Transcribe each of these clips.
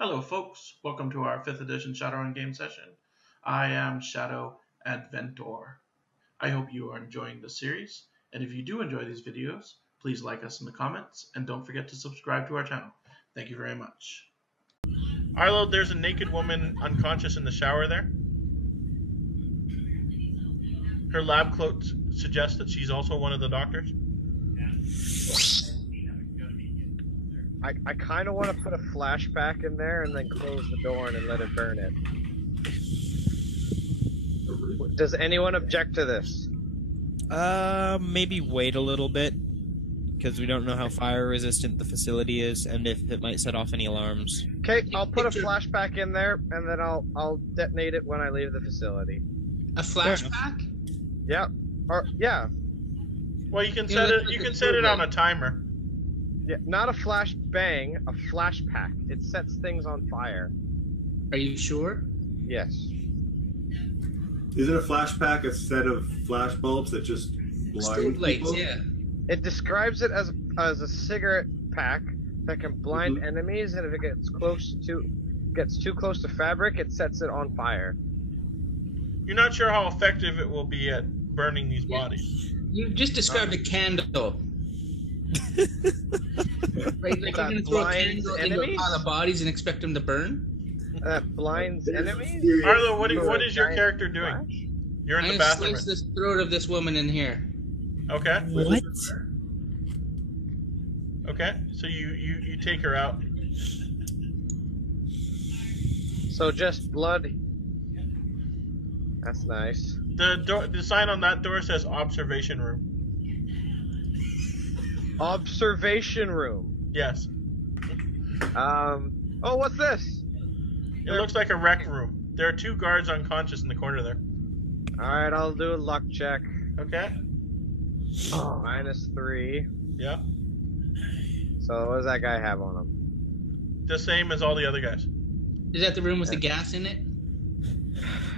Hello folks, welcome to our 5th edition Shadowrun game session. I am Shadow Adventor. I hope you are enjoying the series, and if you do enjoy these videos, please like us in the comments, and don't forget to subscribe to our channel. Thank you very much. Arlo, there's a naked woman unconscious in the shower there. Her lab clothes suggest that she's also one of the doctors. I kind of want to put a flashback in there and then close the door and let it burn it. Does anyone object to this? Maybe wait a little bit, because we don't know how fire resistant the facility is, and if it might set off any alarms. Okay, I'll put a flashback in there, and then I'll detonate it when I leave the facility. A flashback? Yeah. Or yeah. Well, you can set it. You can set it on a timer. Yeah, not a flash bang, a flash pack. It sets things on fire. Are you sure? Yes. Is it a flash pack, a set of flash bulbs that just blind people? Yeah. It describes it as a cigarette pack that can blind enemies, and if it gets too close to fabric, it sets it on fire. You're not sure how effective it will be at burning these bodies. You just described a candle. Right, like you're gonna throw a candle into a pile of bodies and expect them to burn? That blinds enemies? Arlo, what is your character doing? Flash? You're in I'm the gonna bathroom. slice the throat of this woman in here. Okay. What? Okay. So you take her out. So just blood. That's nice. The sign on that door says observation room. Observation room. Yes. Oh, what's this? It looks like a rec room. There are 2 guards unconscious in the corner there. Alright, I'll do a luck check. Okay. -3. Yeah. So what does that guy have on him? The same as all the other guys. Is that the room with the gas in it?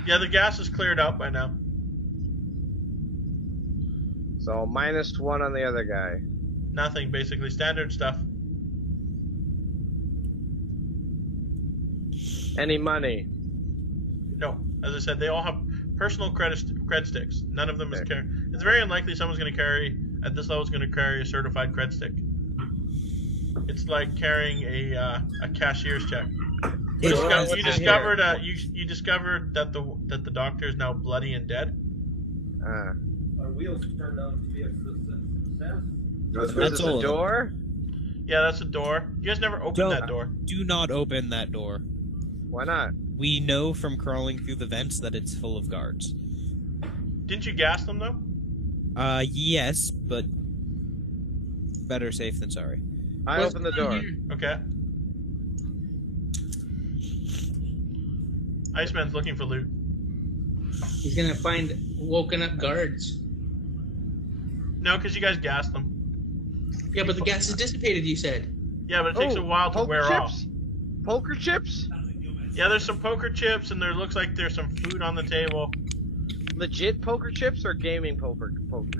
Yeah, the gas is cleared out by now. So -1 on the other guy. Nothing, basically standard stuff. Any money? No, as I said, they all have personal cred sticks. None of them is carry. It's very unlikely someone's going to carry at this level is going to carry a certified cred stick. It's like carrying a cashier's check. You discovered that the doctor is now bloody and dead. Our wheels turned out to be a success. That's a door? Yeah, that's a door. You guys never opened that door. Do not open that door. Why not? We know from crawling through the vents that it's full of guards. Didn't you gas them though? Yes, but better safe than sorry. I opened the door. Okay. Iceman's looking for loot. He's gonna find woken up guards. No, because you guys gassed them. Yeah, but the gas is dissipated, you said. Yeah, but it takes a while to wear off. Poker chips? Yeah, there's some poker chips, and there looks like there's some food on the table. Legit poker chips or gaming poker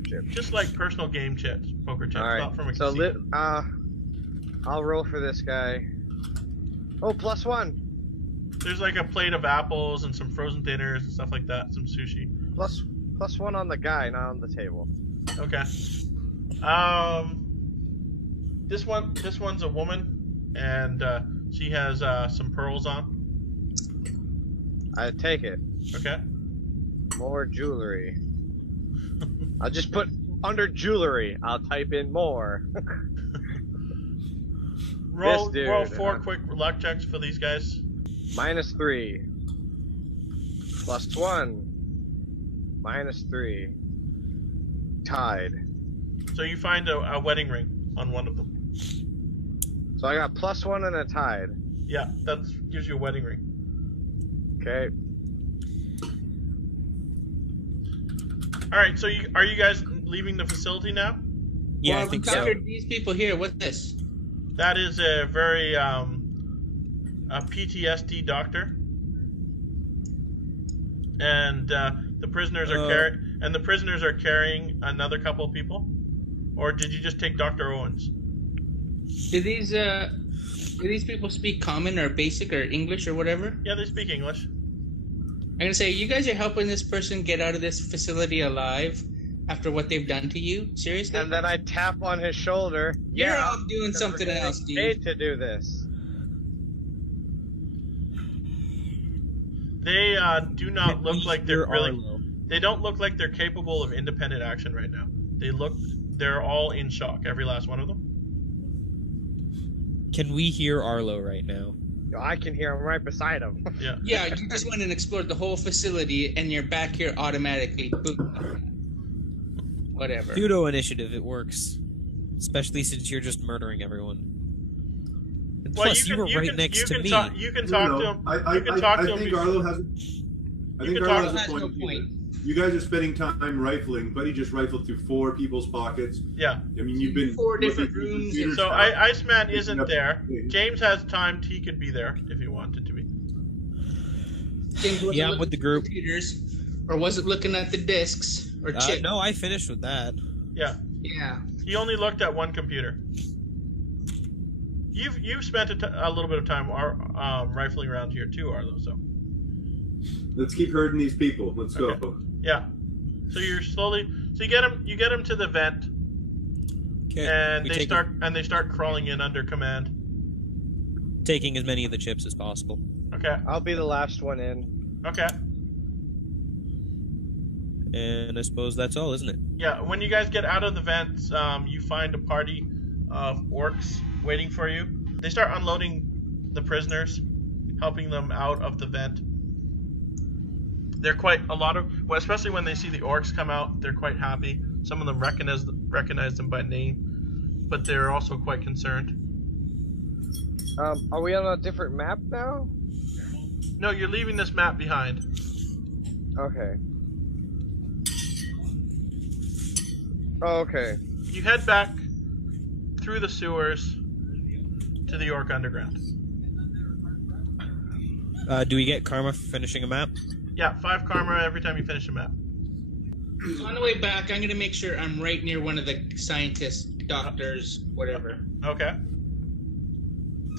chips? Just like personal game chips, poker chips, not from a casino. I'll roll for this guy. Oh, +1. There's like a plate of apples and some frozen dinners and stuff like that, some sushi. +1 on the guy, not on the table. Okay. This one's a woman, and she has some pearls on. I take it. Okay. More jewelry. I'll just put under jewelry. I'll type in more. roll 4 quick luck checks for these guys. -3. +1. -3. Tied. So you find a wedding ring on one of them. So I got +1 and a tied. Yeah, that gives you a wedding ring. Okay. Alright, so are you guys leaving the facility now? Yeah, well, I think we so. covered these people here. What's this? That is a very a PTSD doctor. And the prisoners are carrying another couple of people? Or did you just take Dr. Owens? Do these Do these people speak common or basic or English or whatever? Yeah, they speak English. I'm gonna say, you guys are helping this person get out of this facility alive after what they've done to you? Seriously? And then I tap on his shoulder. You're Yeah, off doing something else, dude. paid to do this. They do not look like they're really. Arlo. They don't look like they're capable of independent action right now. They're all in shock, every last one of them. Can we hear Arlo right now? I can hear him right beside him. Yeah. Yeah, you just went and explored the whole facility, and you're back here automatically. Boom. Whatever. Pseudo initiative, it works. Especially since you're just murdering everyone. And Well, plus, you were right next to me. You can talk to him. You can talk to him. I think Arlo has. I think Arlo has a point. You guys are spending time rifling. Buddy just rifled through 4 people's pockets. Yeah. I mean, you've been 4 different rooms. So Iceman isn't there. James has time. He could be there if he wanted to be. Yeah, I'm with the group. Computers, or was it looking at the discs or chip? No, I finished with that. Yeah. Yeah. He only looked at one computer. You've spent a little bit of time rifling around here too, Arlo. So Let's keep herding these people. Let's go. Okay. Yeah. So you're slowly. So you get him to the vent, Okay. and they start crawling in under command. Taking as many of the chips as possible. Okay. I'll be the last one in. Okay. And I suppose that's all, isn't it? Yeah. When you guys get out of the vents, you find a party of orcs waiting for you. They start unloading the prisoners, helping them out of the vent. They're especially when they see the orcs come out, they're quite happy. Some of them recognize them by name, but they're also quite concerned. Are we on a different map now? No, you're leaving this map behind. Okay. Oh, okay. You head back through the sewers to the Orc Underground. Do we get karma for finishing a map? Yeah, 5 karma every time you finish a map. So on the way back, I'm going to make sure I'm right near one of the scientists, doctors, whatever. Okay.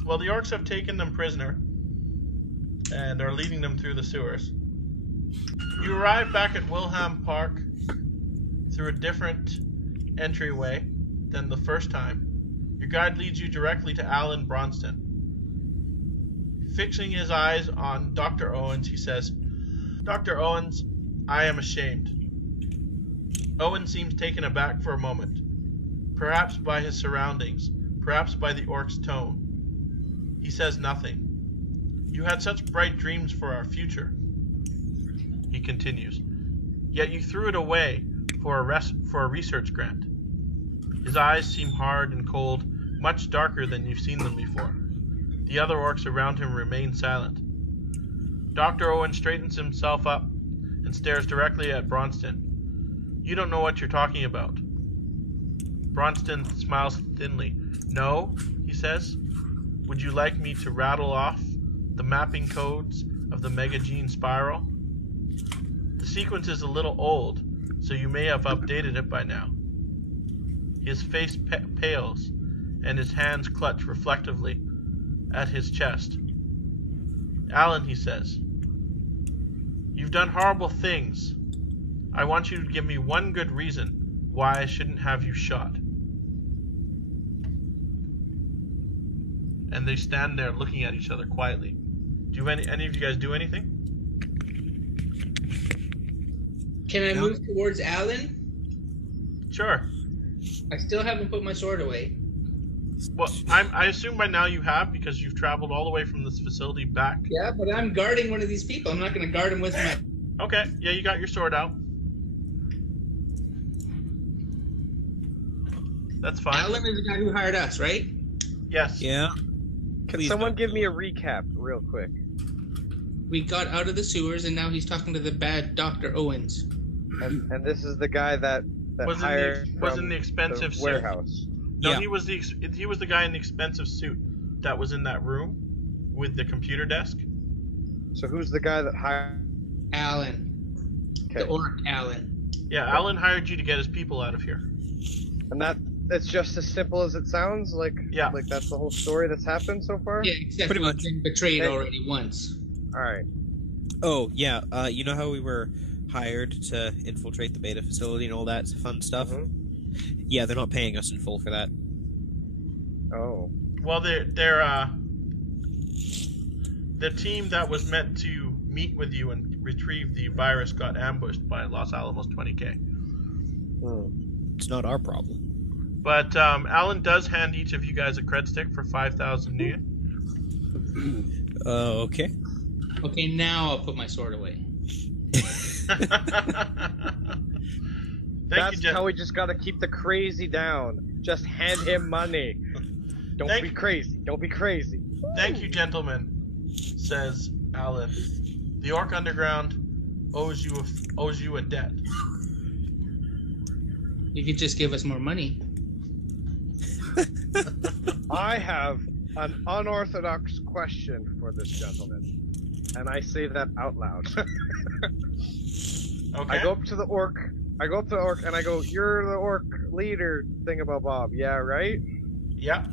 Well, the orcs have taken them prisoner and are leading them through the sewers. You arrive back at Wilhelm Park through a different entryway than the first time. Your guide leads you directly to Alan Bronston. Fixing his eyes on Dr. Owens, he says, "Dr. Owens, I am ashamed." Owens seems taken aback for a moment, perhaps by his surroundings, perhaps by the orc's tone. He says nothing. "You had such bright dreams for our future," he continues, "yet you threw it away for a research grant." His eyes seem hard and cold, much darker than you've seen them before. The other orcs around him remain silent. Dr. Owen straightens himself up and stares directly at Bronston. "You don't know what you're talking about." Bronston smiles thinly. "No," he says. "Would you like me to rattle off the mapping codes of the Megagene spiral? The sequence is a little old, so you may have updated it by now." His face pales, and his hands clutch reflectively at his chest. "Alan," he says, "you've done horrible things. I want you to give me one good reason why I shouldn't have you shot." And they stand there looking at each other quietly. Do any of you guys do anything? Can I move towards Alan? Sure. I still haven't put my sword away. Well, I assume by now you have, because you've traveled all the way from this facility back. Yeah, but I'm guarding one of these people. I'm not going to guard him with my... Okay, yeah, you got your sword out. That's fine. Alan is the guy who hired us, right? Yes. Yeah. Can Please someone don't. give me a recap real quick? We got out of the sewers, and now he's talking to the bad Dr. Owens. And this is the guy that Was hired in the expensive suit. warehouse. No, Yeah. he was the guy in the expensive suit that was in that room with the computer desk. So who's the guy that hired? Alan. Okay. The orc Alan. Yeah, Alan hired you to get his people out of here. And it's just as simple as it sounds. Like like that's the whole story that's happened so far. Yeah, except Pretty we've much. been betrayed already once. All right. Oh yeah, you know how we were hired to infiltrate the beta facility and all that fun stuff? Mm-hmm. Yeah, they're not paying us in full for that. Oh. Well, the team that was meant to meet with you and retrieve the virus got ambushed by Los Alamos 20K. It's not our problem. But Alan does hand each of you guys a cred stick for 5,000 new. Okay. Okay, now I'll put my sword away. That's how we just gotta keep the crazy down. Just hand him money. Don't be crazy. Don't be crazy. Thank you, gentlemen, says Alan. The Orc Underground owes you a debt. You could just give us more money. I have an unorthodox question for this gentleman, and I say that out loud. Okay. I go up to the orc, and I go, "You're the orc leader thingamabob, yeah, right?" Yeah.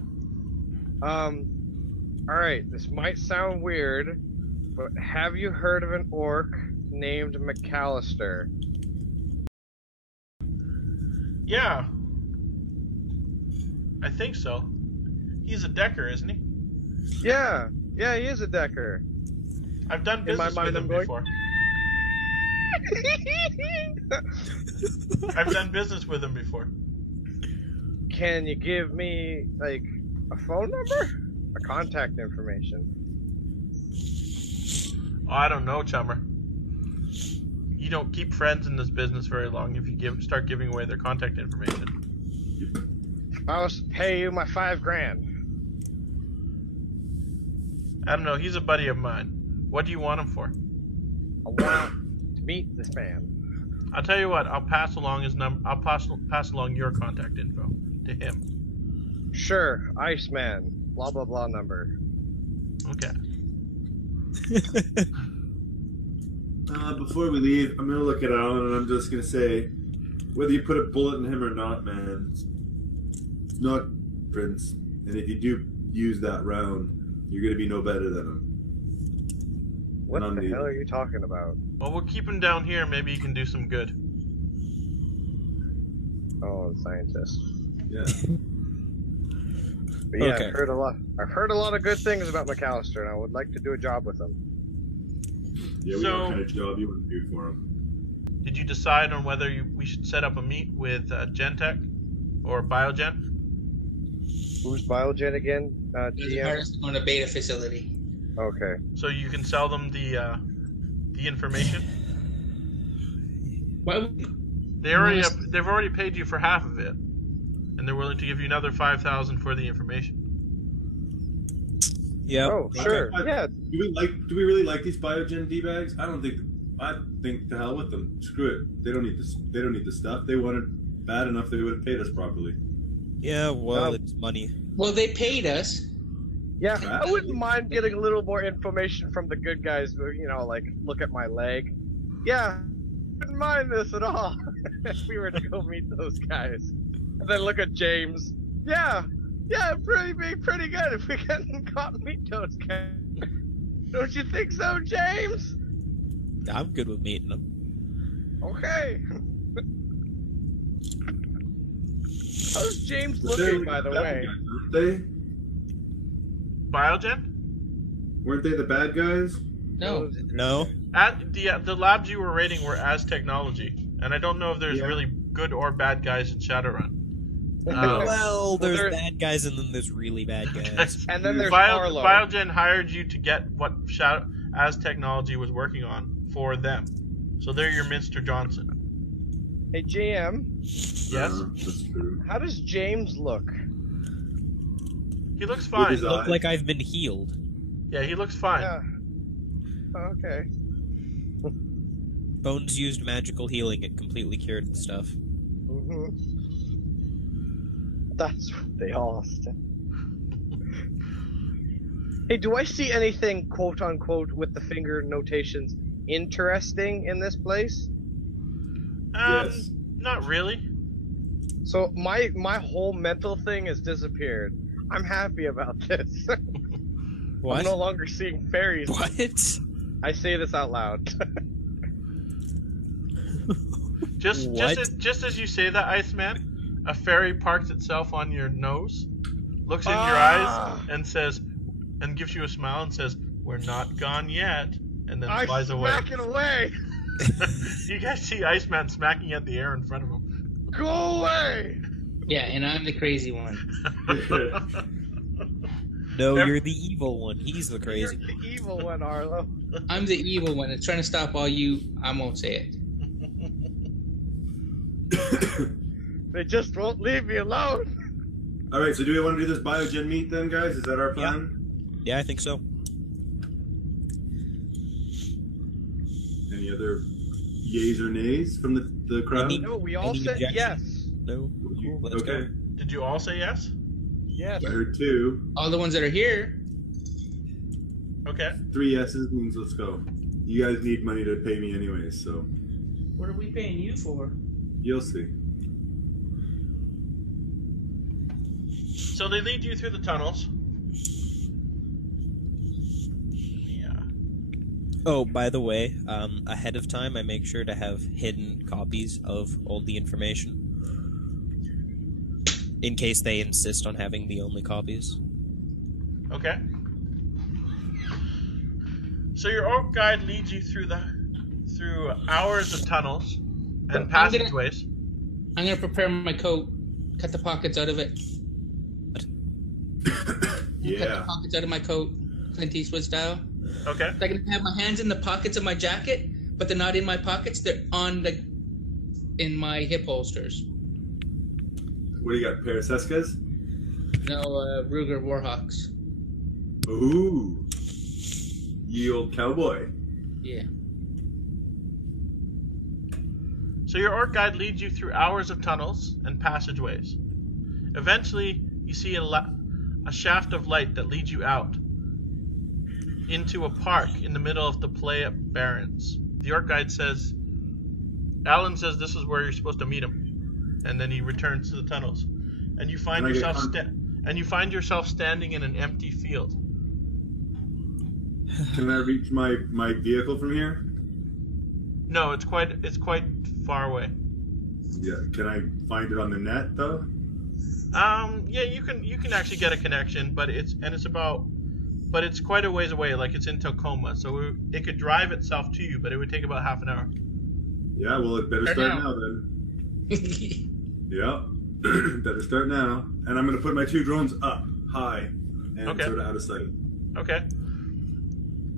Alright, this might sound weird, but have you heard of an orc named McAllister? Yeah. I think so. He's a decker, isn't he? Yeah, he is a decker. I've done business with him before. I've done business with him before. Can you give me, like, a phone number? Or contact information? Oh, I don't know, Chummer. You don't keep friends in this business very long if you start giving away their contact information. If I was to pay you my $5,000. I don't know. He's a buddy of mine. What do you want him for? I want to meet this man. I'll tell you what. I'll pass along his I'll pass along your contact info to him. Sure, Iceman. Blah blah blah number. Okay. Before we leave, I'm gonna look at Alan and I'm just gonna say, whether you put a bullet in him or not, man, it's not Prince. And if you do use that round, you're gonna be no better than him. What the hell are you talking about? Well, we'll keep him down here. Maybe he can do some good. Oh, the scientist. Yeah. But yeah, Okay. I've heard a lot of good things about McAllister, and I would like to do a job with him. Yeah, we know what kind of job you want to do for him. Did you decide on whether we should set up a meet with Gentech or Biogen? Who's Biogen again? There's a person on a beta facility. Okay. So you can sell them the information. What? They've already paid you for half of it, and they're willing to give you another 5,000 for the information. Yeah. Oh, sure. Yeah. Do we really like these Biogen D-bags? I think the hell with them. Screw it. They don't need this. They don't need the stuff. They want it bad enough they would have paid us properly. Yeah, well, it's money. Well, they paid us. Yeah, I wouldn't mind getting a little more information from the good guys. You know, like look at my leg. Yeah, wouldn't mind this at all if we were to go meet those guys. And then look at James. Yeah, pretty good if we can meet those guys. Don't you think so, James? I'm good with meeting them. Okay. How's James looking, by the way? Weren't they? Biogen? Weren't they the bad guys? No. No? At the labs you were raiding were as technology, and I don't know if there's really good or bad guys in Shadowrun. Well, there's bad guys and then there's really bad guys. And then there's Arlo. Biogen hired you to get what as technology was working on for them. So they're your Minster Johnson. Hey, GM. Yes? That's true. How does James look? He looks fine. his Look like I've been healed. Yeah, he looks fine. Yeah. Oh, okay. Bones used magical healing. It completely cured the stuff. Mm-hmm. That's what they asked. Hey, do I see anything, quote unquote, with the finger notations interesting in this place? Yes. Not really. So my whole mental thing has disappeared. I'm happy about this. What? I'm no longer seeing fairies. What? I say this out loud. Just as you say that, Iceman, a fairy parks itself on your nose, looks in your eyes, and says, and gives you a smile and says, "We're not gone yet," and then flies away. I smack it away. You guys see Iceman smacking at the air in front of him. Go away. Yeah, and I'm the crazy one. No, you're the evil one. He's the crazy You're the evil one, Arlo. I'm the evil one that's trying to stop all you. I won't say it. They just won't leave me alone. All right, so do we want to do this biogen meat then, guys? Is that our plan? Yeah, I think so. Any other yays or nays from the crowd? Any- No, we all Any said objection? yes. No? Cool, let's Okay, go. Did you all say yes? Yes. I heard 2. All the ones that are here. Okay. 3 yeses means let's go. You guys need money to pay me anyways, so What are we paying you for? you'll see. So they lead you through the tunnels. Yeah. Oh, by the way, ahead of time, I make sure to have hidden copies of all the information. In case they insist on having the only copies. Okay. So your orc guide leads you through hours of tunnels and passageways. I'm gonna prepare my coat. Cut the pockets out of it. Cut the pockets out of my coat, Clint Eastwood style. Okay. I can have my hands in the pockets of my jacket, but they're not in my pockets. They're in my hip holsters. What do you got, Parasescas? No, Ruger Warhawks. Ooh. Ye old cowboy. Yeah. So your orc guide leads you through hours of tunnels and passageways. Eventually, you see a shaft of light that leads you out into a park in the middle of the Playa Barrens. The orc guide says, Alan says this is where you're supposed to meet him, and then he returns to the tunnels, and you find yourself standing in an empty field. Can I reach my vehicle from here? No, it's quite far away. Yeah. Can I find it on the net though? Yeah, you can actually get a connection, but it's quite a ways away. Like, it's in Tacoma, so it could drive itself to you, but it would take about half an hour. Yeah. Well, it better start now then. Yeah. Better start now. And I'm gonna put my 2 drones up high and Okay. sort of out of sight. Okay.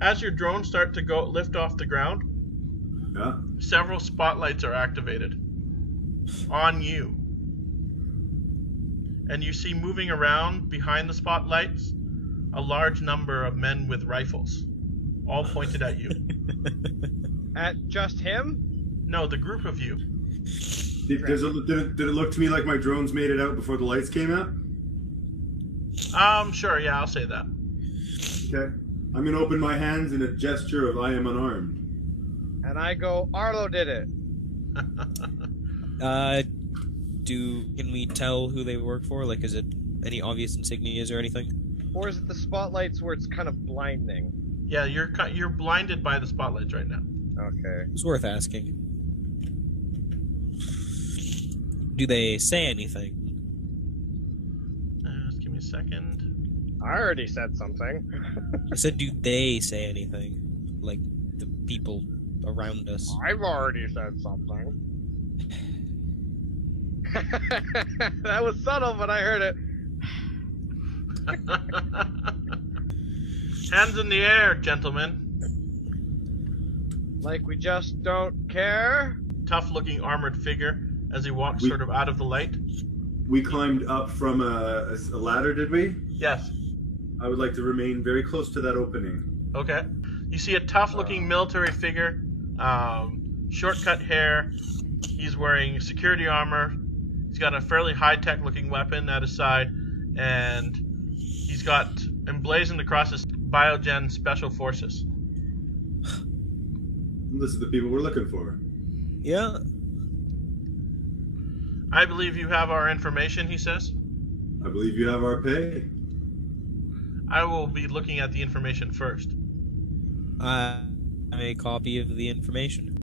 As your drones start to lift off the ground, Yeah. several spotlights are activated on you. And you see moving around behind the spotlights a large number of men with rifles, all pointed at you. At just him? No, the group of you. Did it look to me like my drones made it out before the lights came out? Sure, yeah, I'll say that. Okay. I'm gonna open my hands in a gesture of I am unarmed. And I go, Arlo did it. Can we tell who they work for? Like, is it any obvious insignias or anything? Or is it the spotlights where it's kind of blinding? Yeah, you're blinded by the spotlights right now. Okay. It's worth asking. Do they say anything? Just give me a second. I already said something. I said, do they say anything? Like, the people around us. I've already said something. That was subtle, but I heard it. Hands in the air, gentlemen. Like we just don't care? Tough-looking armored figure as he walks sort of out of the light. We climbed up from a ladder, did we? Yes. I would like to remain very close to that opening. Okay. You see a tough-looking military figure, short-cut hair. He's wearing security armor. He's got a fairly high-tech looking weapon at his side, and he's got emblazoned across his Biogen Special Forces. This is the people we're looking for. Yeah. I believe you have our information, he says. I believe you have our pay. I will be looking at the information first. I have a copy of the information.